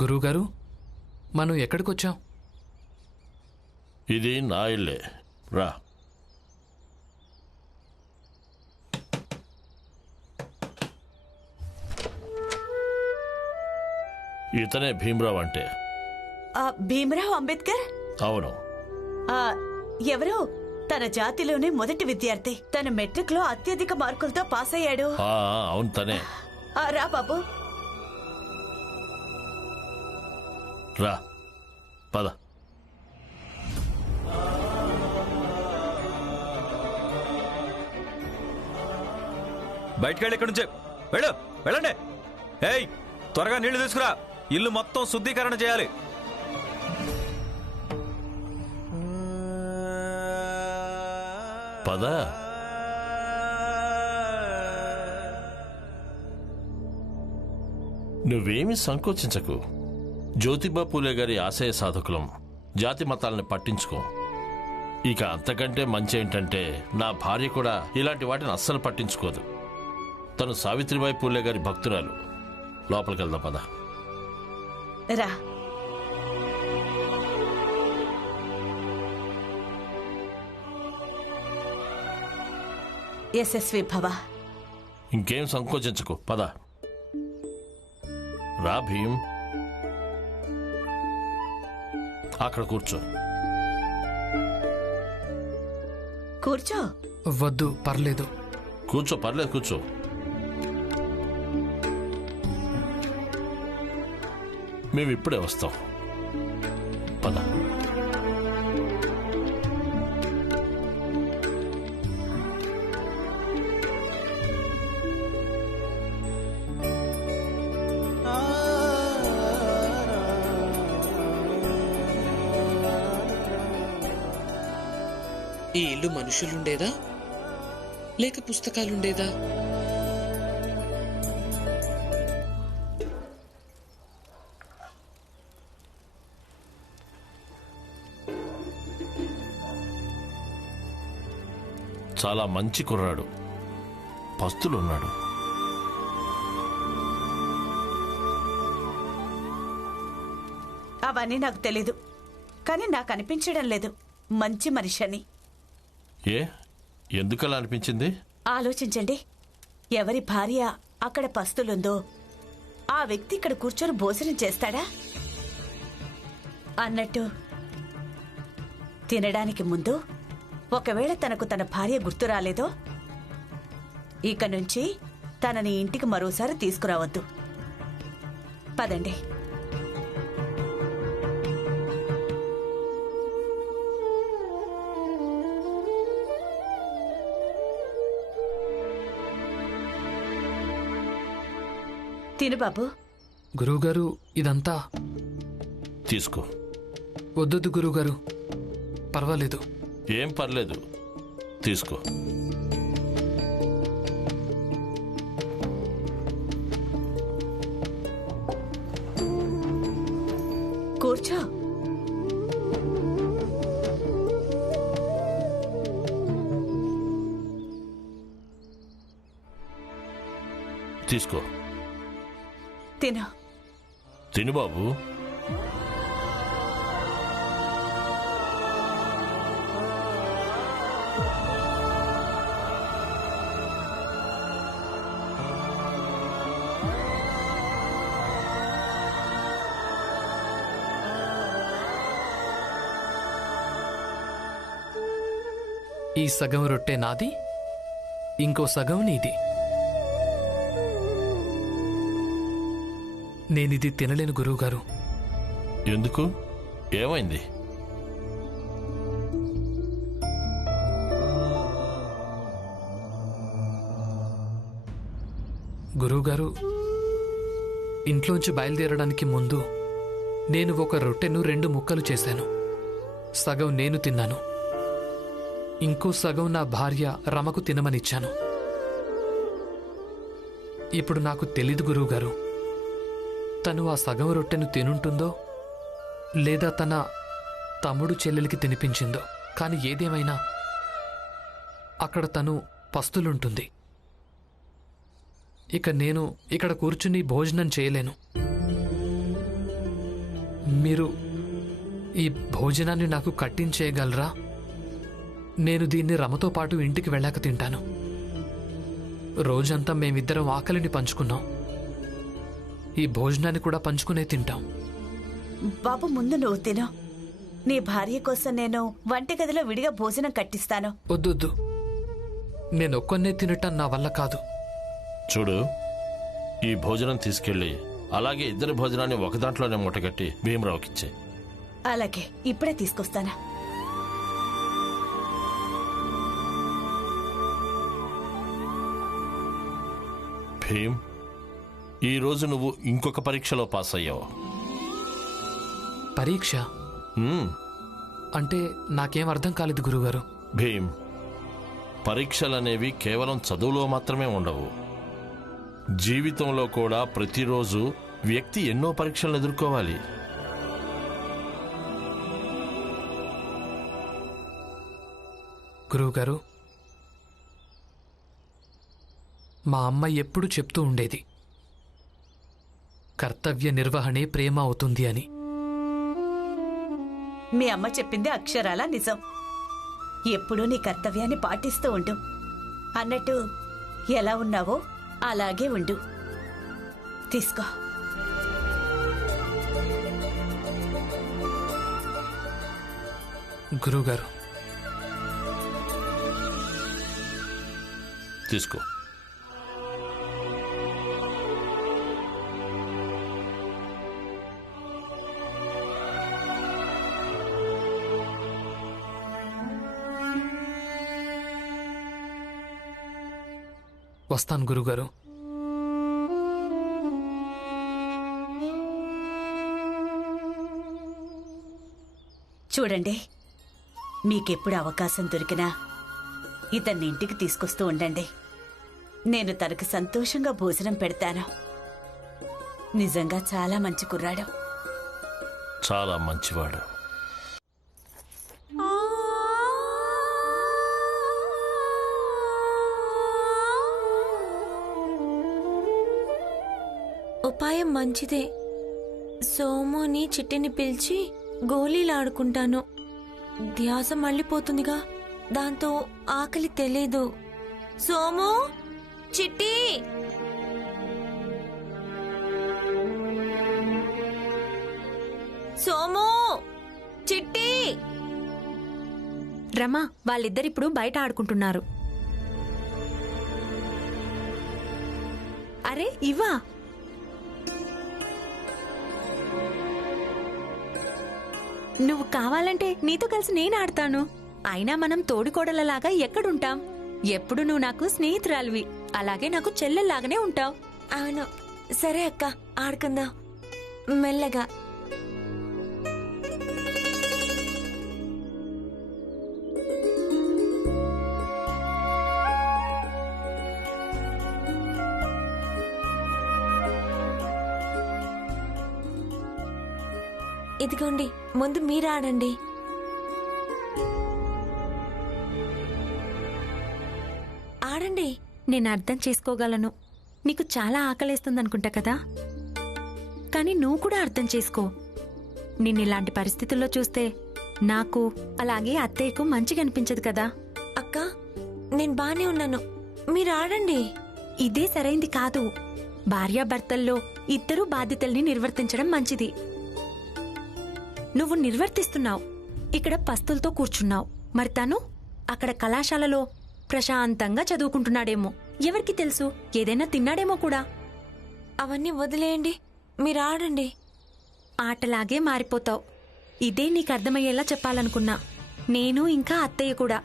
గురువుగారు, మనం ఎక్కడికొచ్చాం? ఇది నా ఇల్లే, రా. ఇతనే భీమరావు అంటే. భీమరావు అంబేద్కర్? అవును. ఎవరో తన జాతిలోనే మొదటి విద్యార్థి. తన మెట్రిక్ లో అత్యధిక మార్కులతో పాస్ అయ్యాడు. అవును, తనే. రా బాబు, రా, పద. బయటకెళ్ళి ఇక్కడి నుంచే వెళ్ళండి. ఏయ్, త్వరగా నీళ్లు తీసుకురా. ఇల్లు మొత్తం శుద్ధీకరణ చేయాలి. పద. నువ్వేమీ సంకోచించకు. జ్యోతిబా పూలే గారి ఆశయ సాధకులం. జాతి మతాలని పట్టించుకో. ఇక అంతకంటే మంచి ఏంటంటే, నా భార్య కూడా ఇలాంటి వాటిని అస్సలు పట్టించుకోదు. తను సావిత్రిబాయి పూలే గారి భక్తురాలు. లోపలికి వెళ్దాం, పద. రా. యశస్వి భవ. ఇంకేం సంకోచించకు, పద. రా భీం, అక్కడ కూర్చో. కూర్చో. వద్దు, పర్లేదు. కూర్చో, పర్లేదు, కూర్చో. మేము ఇప్పుడే వస్తాం, పద. ఈ ఇల్లు మనుషులుండేదా లేక పుస్తకాలుండేదా? చాలా మంచి కుర్రాడు, పస్తులున్నాడు. అవన్నీ నాకు తెలీదు, కానీ నాకు అనిపించడం లేదు మంచి మనిషి అని. ఎందుకలా అనిపించింది? ఆలోచించండి. ఎవరి భార్య అక్కడ పస్తులుందో ఆ వ్యక్తి ఇక్కడ కూర్చొని భోజనం చేస్తాడా? అన్నట్టు తినడానికి ముందు ఒకవేళ తనకు తన భార్య గుర్తు రాలేదో, ఇక నుంచి తనని ఇంటికి మరోసారి తీసుకురావద్దు. పదండి. తిను బాబు. గురువుగారు, ఇదంతా తీసుకో. వద్దొద్దు గురువుగారు, పర్వాలేదు. ఏం పర్లేదు, తీసుకో. కూర్చో. తీసుకో. తిను. తిను బాబు. ఈ సగం రొట్టె నాది, ఇంకో సగం నీది. నేనిది తినలేను గురువుగారు. ఎందుకు? ఏమైంది? గురువుగారు, ఇంట్లోంచి బయలుదేరడానికి ముందు నేను ఒక రొట్టెను 2 ముక్కలు చేశాను. సగం నేను తిన్నాను, ఇంకో సగం నా భార్య రమకు తినమనిచ్చాను. ఇప్పుడు నాకు తెలీదు గురువుగారు, తను ఆ సగం రొట్టెను తినుంటుందో లేదా తన తమ్ముడు చెల్లెలికి తినిపించిందో. కాని ఏదేమైనా అక్కడ తను పస్తులుంటుంది. ఇక నేను ఇక్కడ కూర్చుని భోజనం చేయలేను. మీరు ఈ భోజనాన్ని నాకు కట్టించేయగలరా? నేను దీన్ని రమతో పాటు ఇంటికి వెళ్ళాక తింటాను. రోజంతా మేమిద్దరం ఆకలిని పంచుకున్నాం. ఈ భోజనాన్ని కూడా పంచుకునే తింటాం. బాబు, ముందు నువ్వు తిను. నీ భార్య కోసం నేను వంటగదిలో విడిగా భోజనం కట్టిస్తాను. వద్దొద్దు, నేనొక్కనే తినటం నా వల్ల కాదు. చూడు, ఈ భోజనం తీసుకెళ్ళి అలాగే ఇద్దరి భోజనాన్ని ఒక దాంట్లోనే మూటగట్టి భీమరావుకిచ్చే. అలాగే, ఇప్పుడే తీసుకొస్తాను. భీమ్, ఈరోజు నువ్వు ఇంకొక పరీక్షలో పాస్ అయ్యావు. పరీక్ష అంటే నాకేం అర్థం కాలేదు గురుగారు. భీమ్, పరీక్షలనేవి కేవలం చదువులో మాత్రమే ఉండవు. జీవితంలో కూడా ప్రతిరోజు వ్యక్తి ఎన్నో పరీక్షలను ఎదుర్కోవాలి. గురువుగారు, మా అమ్మ ఎప్పుడు చెప్తూ ఉండేది, కర్తవ్య నిర్వహణే ప్రేమ అవుతుంది అని. మీ అమ్మ చెప్పింది అక్షరాల నిజం. ఎప్పుడూ నీ కర్తవ్యాన్ని పాటిస్తూ ఉండు. అన్నట్టు ఎలా ఉన్నావో అలాగే ఉండు. తీసుకో. గురువుగారు, తీసుకో. వస్తాను గురుగారు. చూడండి, మీకెప్పుడు అవకాశం దొరికినా ఇతన్ని ఇంటికి తీసుకొస్తూ ఉండండి. నేను తనకు సంతోషంగా భోజనం పెడతాను. నిజంగా చాలా మంచి కుర్రాడు. చాలా మంచివాడు. ఉపాయం మంచిదే. సోముని చిట్టిని పిలిచి గోళీలాడుకుంటాను. ధ్యాస మళ్ళీపోతుందిగా, దాంతో ఆకలి తెలీదు. సోము, చిట్టి, సోము, చిట్టి. రమా, వాళ్ళిద్దరిప్పుడు బయట ఆడుకుంటున్నారు. అరే ఇవా, నువ్వు కావాలంటే నీతో కలిసి నేను ఆడతాను. అయినా మనం తోడికోడలలాగా ఎక్కడుంటాం? ఎప్పుడు నువ్వు నాకు స్నేహితురాలివి, అలాగే నాకు చెల్లెల్లాగానే ఉంటావు. అవును, సరే అక్క, ఆడుకుందాం మెల్లగా. ఇదిగోండి, ముందు మీరు ఆడండి. ఆడండి, నేను అర్థం చేసుకోగలను. నీకు చాలా ఆకలేస్తుందనుకుంటా కదా, కానీ నువ్వు కూడా అర్థం చేసుకో. నిన్నిలాంటి పరిస్థితుల్లో చూస్తే నాకు అలాగే అత్తయ్యకు మంచిగా అనిపించదు కదా. అక్క, నేను బానే ఉన్నాను, మీరు ఆడండి. ఇదే సరైంది కాదు. భార్యాభర్తల్లో ఇద్దరూ బాధ్యతల్ని నిర్వర్తించడం మంచిది. నువ్వు నిర్వర్తిస్తున్నావు, ఇక్కడ పస్తులతో కూర్చున్నావు. మరి తను అక్కడ కళాశాలలో ప్రశాంతంగా చదువుకుంటున్నాడేమో, ఎవరికి తెలుసు, ఏదైనా తిన్నాడేమో కూడా. అవన్నీ వదిలేయండి, మీరు ఆడండి. ఆటలాగే మారిపోతావు. ఇదే నీకు అర్థమయ్యేలా చెప్పాలనుకున్నా. నేను ఇంకా అత్తయ్య కూడా.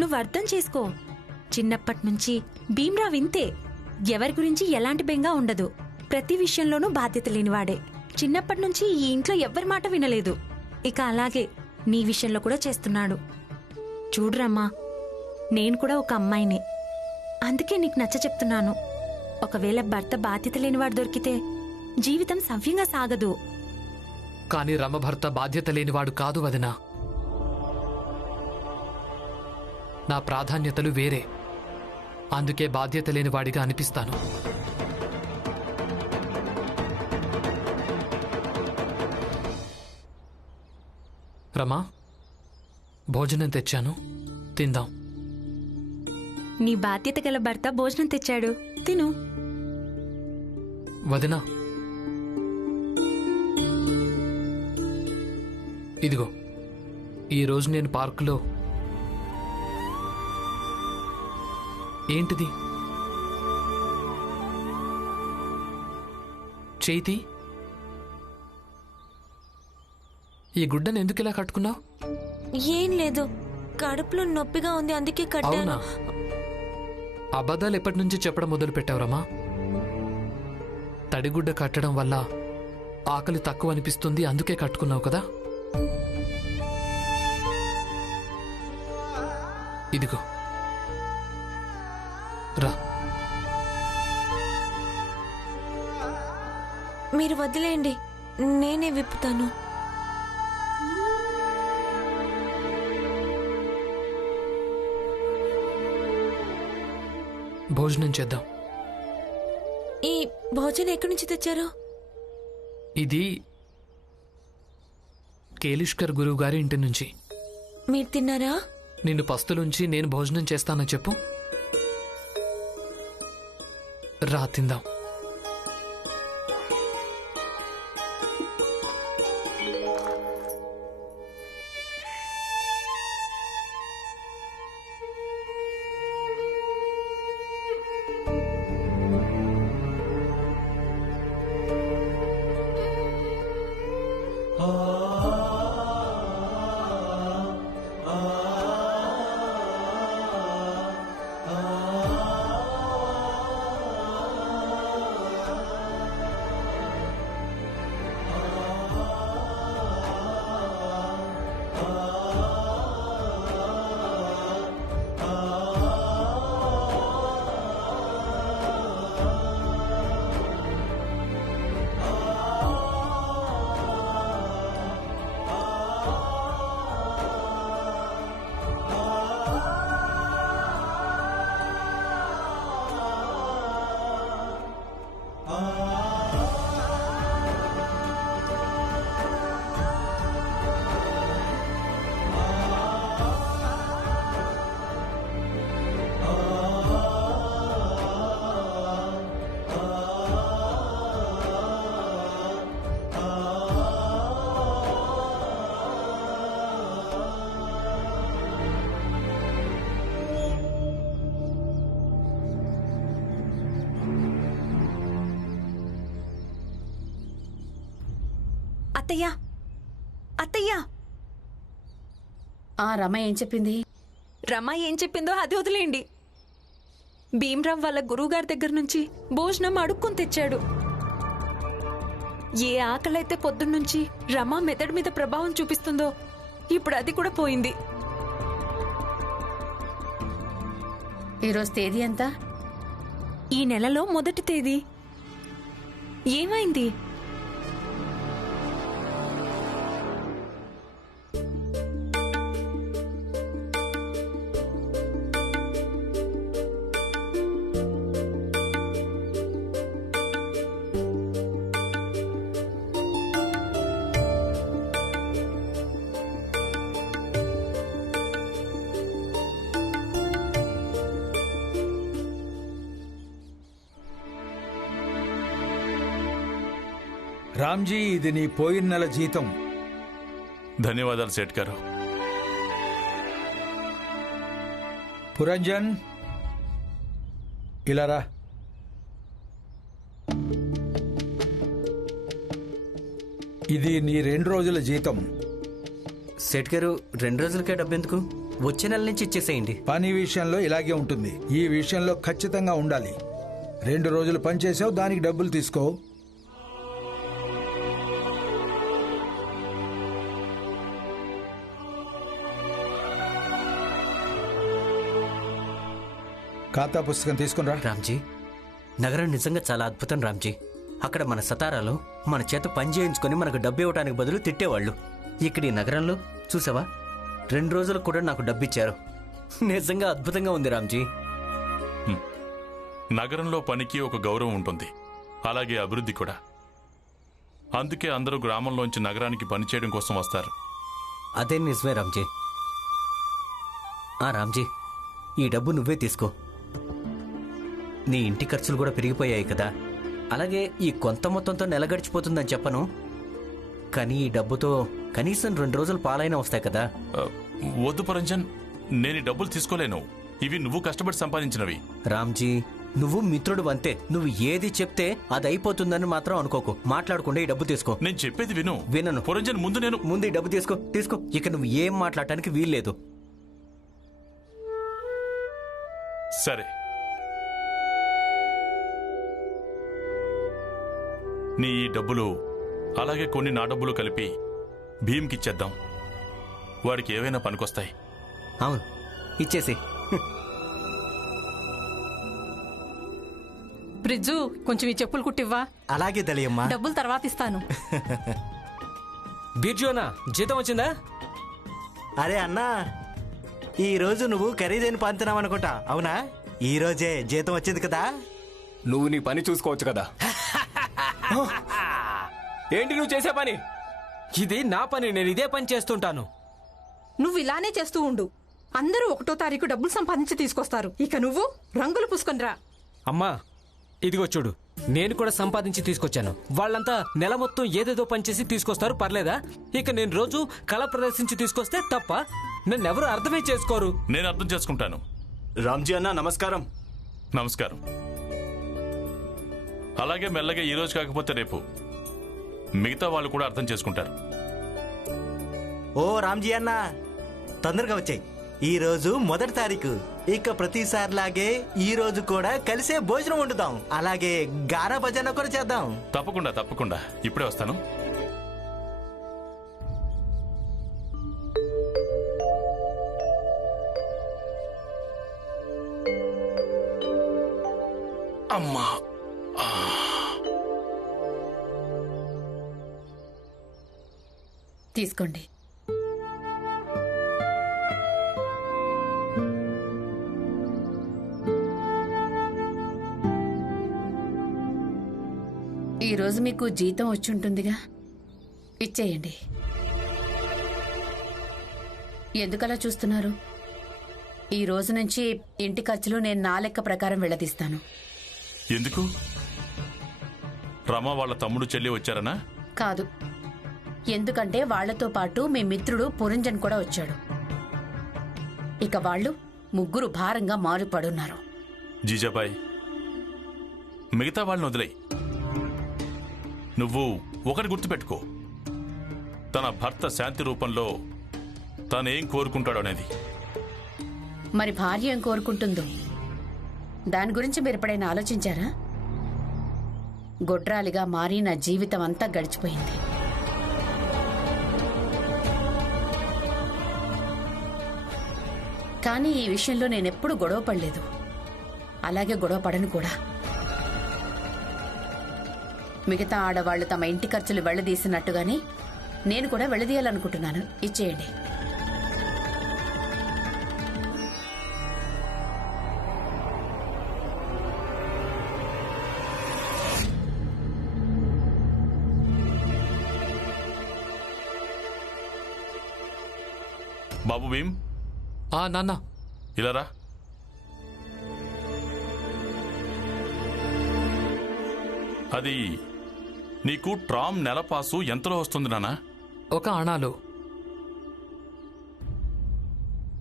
నువ్వు అర్థం చేసుకో. చిన్నప్పటినుంచి భీమ్రావ్ ఇంతే. ఎవరి గురించి ఎలాంటి బెంగా ఉండదు. ప్రతి విషయంలోనూ బాధ్యత లేనివాడే. చిన్నప్పటినుంచి ఈ ఇంట్లో ఎవ్వరి మాట వినలేదు. ఇక అలాగే నీ విషయంలో కూడా చేస్తున్నాడు. చూడురమ్మా, నేను కూడా ఒక అమ్మాయినే. అందుకే నీకు నచ్చ చెప్తున్నాను. ఒకవేళ భర్త బాధ్యత లేనివాడు దొరికితే జీవితం సవ్యంగా సాగదు. కానీ రమ భర్త బాధ్యత లేనివాడు కాదు వదినా. నా ప్రాధాన్యతలు వేరే. అందుకే బాధ్యత లేనివాడిగా అనిపిస్తాను. రమా, భోజనం తెచ్చాను, తిందాం. నీ బాధ్యత గల భర్త భోజనం తెచ్చాడు, తిను. వదినా, ఇదిగో ఈరోజు నేను పార్కులో. ఏంటిది? చేతి, ఈ గుడ్డను ఎందుకు ఇలా కట్టుకున్నావు? ఏం లేదు, కడుపులో నొప్పిగా ఉంది, అందుకే అవునా? కట్టాను. అబద్ధాలు ఎప్పటి నుంచి చెప్పడం మొదలు పెట్టావురమ్మా? తడిగుడ్డ కట్టడం వల్ల ఆకలి తక్కువ అనిపిస్తుంది, అందుకే కట్టుకున్నావు కదా? ఇదిగో రా. మీరు వదిలేయండి, నేనే విప్పుతాను. భోజనం చేద్దాం. ఈ భోజనం ఎక్కడి నుంచి తెచ్చారు? ఇది కేలిష్కర్ గురువు గారి ఇంటి నుంచి. మీరు తిన్నారా? నిన్ను పస్తులుంచి నేను భోజనం చేస్తానని చెప్పు. రా, తిందాం. అత్తయ్య, అత్తయ్య. రమ ఏం చెప్పింది? రమ ఏం చెప్పిందో అది వదిలేయండి. భీమ్రావ్ వాళ్ళ గురువుగారి దగ్గర నుంచి భోజనం అడుక్కొని తెచ్చాడు. ఏ ఆకలైతే పొద్దున్నుంచి రమ మెదడు మీద ప్రభావం చూపిస్తుందో ఇప్పుడు అది కూడా పోయింది. ఈరోజు తేదీ ఎంత? ఈ నెలలో మొదటి తేదీ. ఏమైంది? రామ్జీ, ఇది నీ పోయిన నెల జీతం. ధన్యవాదాలు సేట్ గారు. పురంజన్, ఇలా రా. ఇది నీ 2 రోజుల జీతం. సేట్ గారు, 2 రోజులకే డబ్బెందుకు? వచ్చే నెల నుంచి ఇచ్చేసేయండి. పని విషయంలో ఇలాగే ఉంటుంది. ఈ విషయంలో ఖచ్చితంగా ఉండాలి. 2 రోజులు పని చేసావు, దానికి డబ్బులు తీసుకో. ఖాతా పుస్తకం తీసుకుని రా. రామ్జీ, నగరం నిజంగా చాలా అద్భుతం రామ్జీ. అక్కడ మన సతారాలో మన చేత పని చేయించుకొని మనకు డబ్బు ఇవ్వడానికి బదులు తిట్టేవాళ్ళు. ఇక్కడ ఈ నగరంలో చూసావా, 2 రోజులకు కూడా నాకు డబ్బు ఇచ్చారు. నిజంగా అద్భుతంగా ఉంది రామ్జీ. నగరంలో పనికి ఒక గౌరవం ఉంటుంది, అలాగే అభివృద్ధి కూడా. అందుకే అందరూ గ్రామంలోంచి నగరానికి పనిచేయడం కోసం వస్తారు. అదే నిజమే రామ్జీ. రామ్జీ, ఈ డబ్బు నువ్వే తీసుకో. నీ ఇంటి ఖర్చులు కూడా పెరిగిపోయాయి కదా. అలాగే ఈ కొంత మొత్తంతో నెల గడిచిపోతుందని చెప్పను, కానీ ఈ డబ్బుతో కనీసం 2 రోజులు పాలైనా వస్తాయి కదా. వద్దు పురంజన్, నేను ఈ డబ్బులు తీసుకోలేను. ఇవి నువ్వు కష్టపడి సంపాదించినవి. రామ్జీ, నువ్వు మిత్రుడు అంతే. నువ్వు ఏది చెప్తే అది అయిపోతుందని మాత్రం అనుకోకు. మాట్లాడకుండా ఈ డబ్బు తీసుకో. నేను చెప్పేది విను. వినను. పురంజన్, ముందు ఈ డబ్బు తీసుకో. ఇక నువ్వు ఏం మాట్లాడటానికి వీల్లేదు. సరే, నీ ఈ డబ్బులు అలాగే కొన్ని నా డబ్బులు కలిపి భీమ్కిచ్చేద్దాం. వాడికి ఏవైనా పనికొస్తాయి. అవును, ఇచ్చేసి. బ్రిడ్జు, కొంచెం ఈ చెప్పులు కుట్టివ్వా. అలాగే తెలియమ్మా. డబ్బులు తర్వాత ఇస్తాను. బిర్జోనా, జీతం వచ్చిందా? అరే అన్నా, ఈ రోజు నువ్వు ఖరీదైన పంతున్నావు అనుకుంటా. అవునా? ఈ రోజే జీతం వచ్చింది కదా. నువ్వు నీ పని చూసుకోవచ్చు కదా. ఏంటి నువ్వు చేసే పని? ఇది నా పని, నేను ఇదే పని చేస్తుంటాను. నువ్వు ఇలానే చేస్తూ ఉండు. అందరూ 1వ తారీఖు డబ్బులు సంపాదించి తీసుకొస్తారు. ఇక నువ్వు రంగులు పూసుకొనిరా. అమ్మా, ఇదిగో చూడు, నేను కూడా సంపాదించి తీసుకొచ్చాను. వాళ్ళంతా నెల మొత్తం ఏదేదో పనిచేసి తీసుకొస్తారు, పర్లేదా? ఇక నేను రోజు కళ ప్రదర్శించి తీసుకొస్తే తప్ప? నన్నెవరూ అర్థమే చేసుకోరు. నేను అర్థం చేసుకుంటాను. రామ్జీ అన్న నమస్కారం. నమస్కారం. అలాగే మెల్లగా ఈ రోజు కాకపోతే రేపు మిగతా వాళ్ళు కూడా అర్థం చేసుకుంటారు. ఓ రామ్జీ అన్న, తొందరగా వచ్చాయి. ఈ రోజు 1వ తారీఖు. ఇక ప్రతిసారిలాగే ఈ రోజు కూడా కలిసే భోజనం వండుదాం. అలాగే గానా భజన కూడా చేద్దాం. తప్పకుండా. ఇప్పుడే వస్తాను. అమ్మా, తీసుకోండి. ఈరోజు మీకు జీతం వచ్చుంటుందిగా, ఇచ్చేయండి. ఎందుకలా చూస్తున్నారు? ఈ రోజు నుంచి ఇంటి ఖర్చులు నేను నా లెక్క ప్రకారం వెళ్ళదీస్తాను. ఎందుకు? రమ వాళ్ళ తమ్ముడు చెల్లి వచ్చారనా? కాదు, ఎందుకంటే వాళ్లతో పాటు మీ మిత్రుడు పురంజన్ కూడా వచ్చాడు. ఇక వాళ్ళు ముగ్గురు భారంగా మారుపడున్నారు. జీజాబాయ్, మిగతా వాళ్ళని వదిలేయ్. నువ్వు ఒకటి గుర్తుపెట్టుకో, తన భర్త శాంతి రూపంలో తనేం కోరుకుంటాడో అనేది. మరి భార్య ఏం కోరుకుంటుందో దాని గురించి మీరు ఎప్పుడైనా ఆలోచించారా? గొడ్రాలిగా మారి నా జీవితం అంతా గడిచిపోయింది. కానీ ఈ విషయంలో నేనెప్పుడు గొడవ పడలేదు, అలాగే గొడవ పడను కూడా. మిగతా ఆడవాళ్లు తమ ఇంటి ఖర్చులు వెళ్లదీసినట్టుగానే నేను కూడా వెళ్లదీయాలనుకుంటున్నాను. ఇచ్చేయండి. బాబు భీమ్, నాన్న ఇలా రా. అది నీకు ట్రామ్ నెల పాసు ఎంతలో వస్తుంది నానా? 1 అణాలో.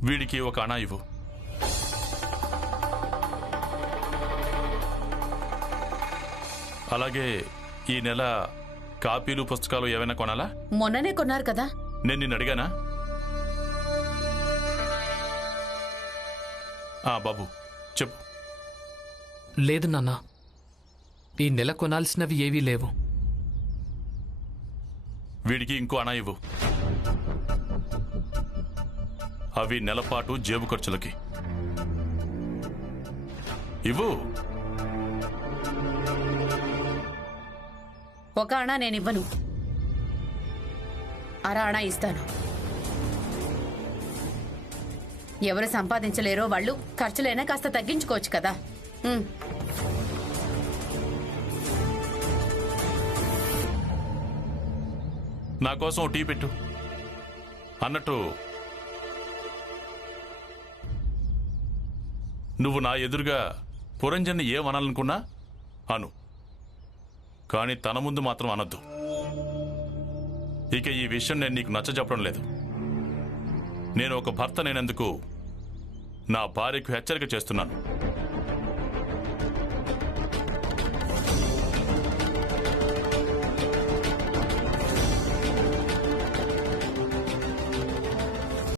వీడికి 1 అణా ఇవ్వు. అలాగే ఈ నెల కాపీలు పుస్తకాలు ఏమైనా కొనాలా? మొన్ననే కొన్నారు కదా. నేను నిన్ను అడిగానా? బాబు చెప్పు. లేదు నాన్న, ఈ నెల కొనాల్సినవి ఏవీ లేవు. వీడికి ఇంకో అణా ఇవ్వు. అవి నెలపాటు జేబు ఖర్చులకి ఇవ్వు. 1 అణా నేనివ్వను, 1/2 అణా ఇస్తాను. ఎవరు సంపాదించలేరో వాళ్ళు ఖర్చులైనా కాస్త తగ్గించుకోవచ్చు కదా. నా కోసం టీ పెట్టు. అన్నట్టు నువ్వు నా ఎదురుగా పురంజన్ని ఏమనాలనుకున్నా అను, కానీ తన ముందు మాత్రం అనొద్దు. ఇక ఈ విషయం నేను నీకు నచ్చజెప్పడం లేదు. నేను ఒక భర్త నేనందుకు నా భార్యకు హెచ్చరిక చేస్తున్నాను.